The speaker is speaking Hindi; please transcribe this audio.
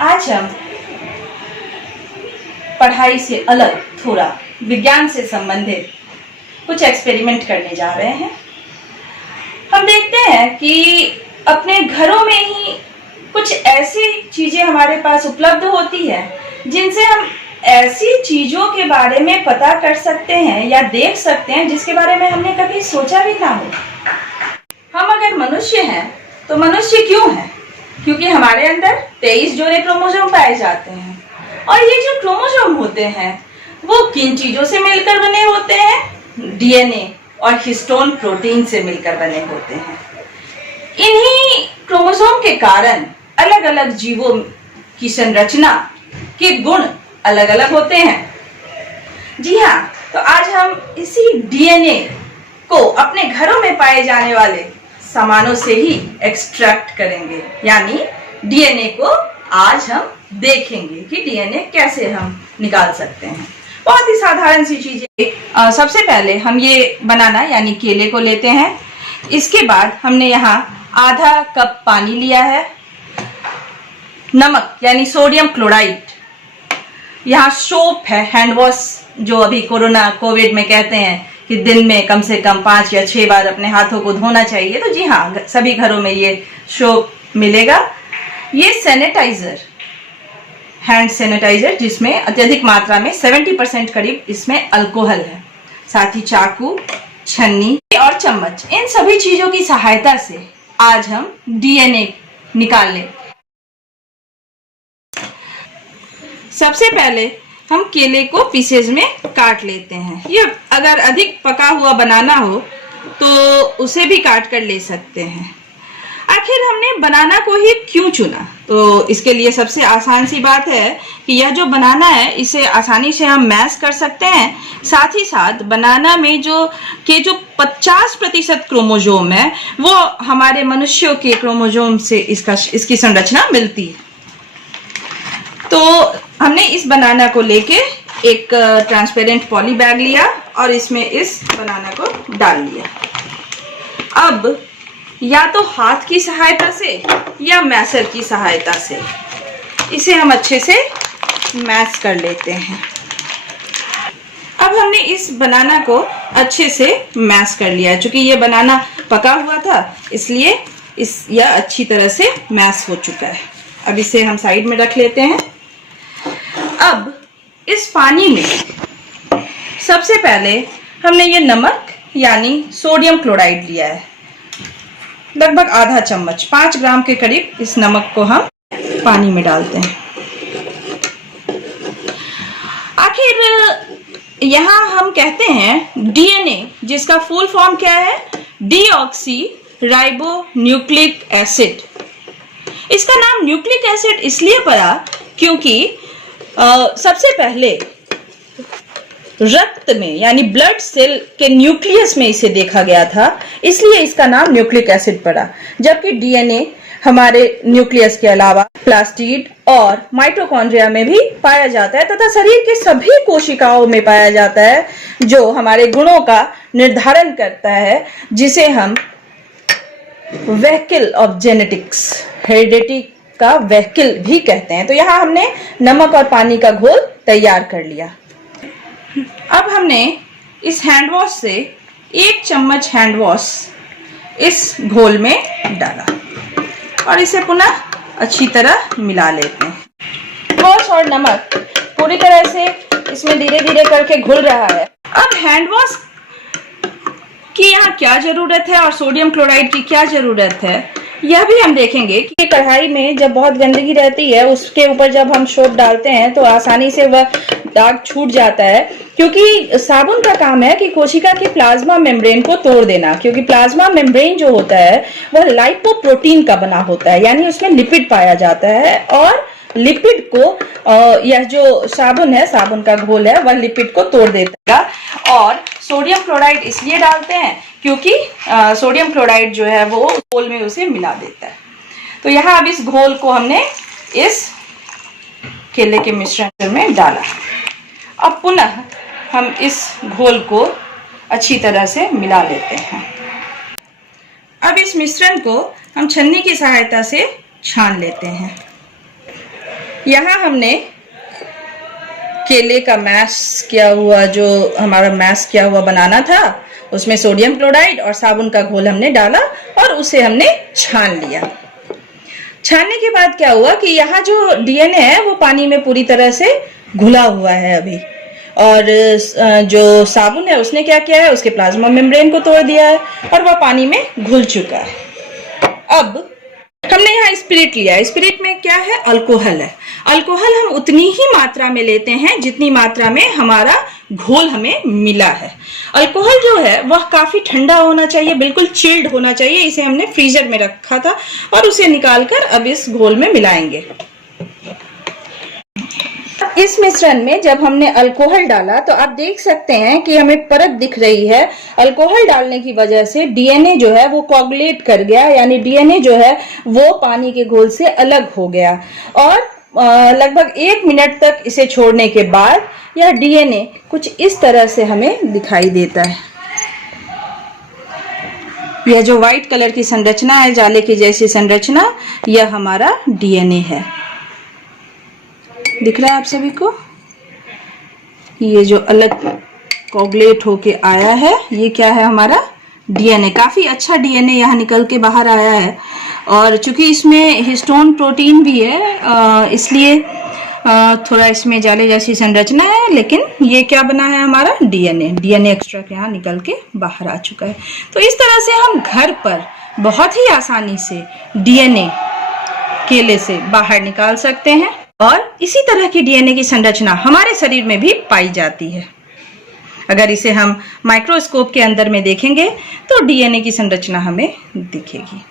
आज हम पढ़ाई से अलग थोड़ा विज्ञान से संबंधित कुछ एक्सपेरिमेंट करने जा रहे हैं। हम देखते हैं कि अपने घरों में ही कुछ ऐसी चीजें हमारे पास उपलब्ध होती है जिनसे हम ऐसी चीजों के बारे में पता कर सकते हैं या देख सकते हैं जिसके बारे में हमने कभी सोचा भी ना हो। हम अगर मनुष्य हैं तो मनुष्य क्यों हैं? क्योंकि हमारे अंदर 23 जोड़े क्रोमोसोम पाए जाते हैं और ये जो क्रोमोसोम होते हैं वो किन चीजों से मिलकर बने होते हैं? डीएनए और हिस्टोन प्रोटीन से मिलकर बने होते हैं। इन्हीं क्रोमोसोम के कारण अलग अलग जीवों की संरचना के गुण अलग अलग होते हैं। जी हाँ, तो आज हम इसी डीएनए को अपने घरों में पाए जाने वाले सामानों से ही एक्सट्रैक्ट करेंगे, यानी डीएनए को आज हम देखेंगे कि डीएनए कैसे हम निकाल सकते हैं। बहुत ही साधारण सी चीजें। सबसे पहले हम ये बनाना यानी केले को लेते हैं। इसके बाद हमने यहाँ आधा कप पानी लिया है, नमक यानी सोडियम क्लोराइड, यहाँ सोप है, हैंड वॉश जो अभी कोविड में कहते हैं कि दिन में कम से कम 5 या 6 बार अपने हाथों को धोना चाहिए, तो जी हाँ, सभी घरों में ये सोप मिलेगा। ये सैनिटाइजर, हैंड सैनिटाइजर, जिसमें अत्यधिक मात्रा में 70% करीब इसमें अल्कोहल है। साथ ही चाकू, छन्नी और चम्मच, इन सभी चीजों की सहायता से आज हम डीएनए निकाल लें। सबसे पहले हम केले को पीसेज में काट लेते हैं। ये अगर अधिक पका हुआ बनाना हो तो उसे भी काट कर ले सकते हैं। आखिर हमने बनाना को ही क्यों चुना? तो इसके लिए सबसे आसान सी बात है कि यह जो बनाना है इसे आसानी से हम मैश कर सकते हैं। साथ ही साथ बनाना में जो 50% क्रोमोसोम है वो हमारे मनुष्यों के क्रोमोसोम से इसकी संरचना मिलती है। तो हमने इस बनाना को लेके एक ट्रांसपेरेंट पॉली बैग लिया और इसमें इस बनाना को डाल लिया। अब या तो हाथ की सहायता से या मैशर की सहायता से इसे हम अच्छे से मैश कर लेते हैं। अब हमने इस बनाना को अच्छे से मैश कर लिया है। चूंकि ये बनाना पका हुआ था इसलिए यह अच्छी तरह से मैश हो चुका है। अब इसे हम साइड में रख लेते हैं। अब इस पानी में सबसे पहले हमने ये नमक यानी सोडियम क्लोराइड लिया है, लगभग आधा चम्मच, 5 ग्राम के करीब इस नमक को हम पानी में डालते हैं। आखिर यहाँ हम कहते हैं डीएनए, जिसका फुल फॉर्म क्या है? Deoxy ribo nucleic acid. इसका नाम न्यूक्लिक एसिड इसलिए पड़ा क्योंकि सबसे पहले रक्त में यानी ब्लड सेल के न्यूक्लियस में इसे देखा गया था, इसलिए इसका नाम न्यूक्लिक एसिड पड़ा। जबकि डीएनए हमारे न्यूक्लियस के अलावा प्लास्टिड और माइटोकॉन्ड्रिया में भी पाया जाता है तथा शरीर के सभी कोशिकाओं में पाया जाता है, जो हमारे गुणों का निर्धारण करता है, जिसे हम व्हीकल ऑफ जेनेटिक्स, हेरिडिटी का व्हीकल भी कहते हैं। तो यहाँ हमने नमक और पानी का घोल तैयार कर लिया। अब हमने इस हैंड वॉश से 1 चम्मच हैंड वॉश इस घोल में डाला और इसे पुनः अच्छी तरह मिला लेते हैं। वॉश और नमक पूरी तरह से इसमें धीरे धीरे करके घुल रहा है। अब हैंड वॉश की यहाँ क्या जरूरत है और सोडियम क्लोराइड की क्या जरूरत है, यह भी हम देखेंगे कि कढ़ाई में जब बहुत गंदगी रहती है उसके ऊपर जब हम सोप डालते हैं तो आसानी से वह दाग छूट जाता है, क्योंकि साबुन का काम है कि कोशिका की प्लाज्मा मेम्ब्रेन को तोड़ देना। क्योंकि प्लाज्मा मेम्ब्रेन जो होता है वह लाइपोप्रोटीन का बना होता है, यानी उसमें लिपिड पाया जाता है और लिपिड को यह जो साबुन है, साबुन का घोल है, वह लिपिड को तोड़ देता है। और सोडियम क्लोराइड इसलिए डालते हैं क्योंकि सोडियम क्लोराइड जो है वो घोल में उसे मिला देता है। तो यहाँ अब इस घोल को हमने इस केले के मिश्रण में डाला। अब पुनः हम इस घोल को अच्छी तरह से मिला लेते हैं। अब इस मिश्रण को हम छन्नी की सहायता से छान लेते हैं। यहाँ हमने केले का मैश किया हुआ, जो हमारा मैश किया हुआ बनाना था, उसमें सोडियम क्लोराइड और साबुन का घोल हमने डाला और उसे हमने छान लिया। छानने के बाद क्या हुआ कि यहाँ जो डीएनए है वो पानी में पूरी तरह से घुला हुआ है अभी, और जो साबुन है उसने क्या किया है, उसके प्लाज्मा मेम्ब्रेन को तोड़ दिया है और वह पानी में घुल चुका है। अब हमने यहाँ स्पिरिट लिया। स्पिरिट में क्या है, अल्कोहल है। अल्कोहल हम उतनी ही मात्रा में लेते हैं जितनी मात्रा में हमारा घोल हमें मिला है। अल्कोहल जो है वह काफी ठंडा होना चाहिए, बिल्कुल चिल्ड होना चाहिए। इसे हमने फ्रीजर में रखा था और उसे निकालकर अब इस घोल में मिलाएंगे। इस मिश्रण में जब हमने अल्कोहल डाला तो आप देख सकते हैं कि हमें परत दिख रही है। अल्कोहल डालने की वजह से डीएनए जो है वो कोगुलेट कर गया, यानी डीएनए जो है वो पानी के घोल से अलग हो गया। और लगभग 1 मिनट तक इसे छोड़ने के बाद यह डीएनए कुछ इस तरह से हमें दिखाई देता है। यह जो व्हाइट कलर की संरचना है, जाले की जैसी संरचना, यह हमारा डीएनए है। दिख रहा है आप सभी को? ये जो अलग कोगुलेट होके आया है, ये क्या है, हमारा डीएनए। काफी अच्छा डीएनए यहाँ निकल के बाहर आया है। और चूंकि इसमें हिस्टोन प्रोटीन भी है, इसलिए थोड़ा इसमें जाले जैसी संरचना है, लेकिन ये क्या बना है, हमारा डीएनए एक्स्ट्रैक्ट यहाँ निकल के बाहर आ चुका है। तो इस तरह से हम घर पर बहुत ही आसानी से डीएनए केले से बाहर निकाल सकते हैं, और इसी तरह की डीएनए की संरचना हमारे शरीर में भी पाई जाती है। अगर इसे हम माइक्रोस्कोप के अंदर में देखेंगे तो डीएनए की संरचना हमें दिखेगी।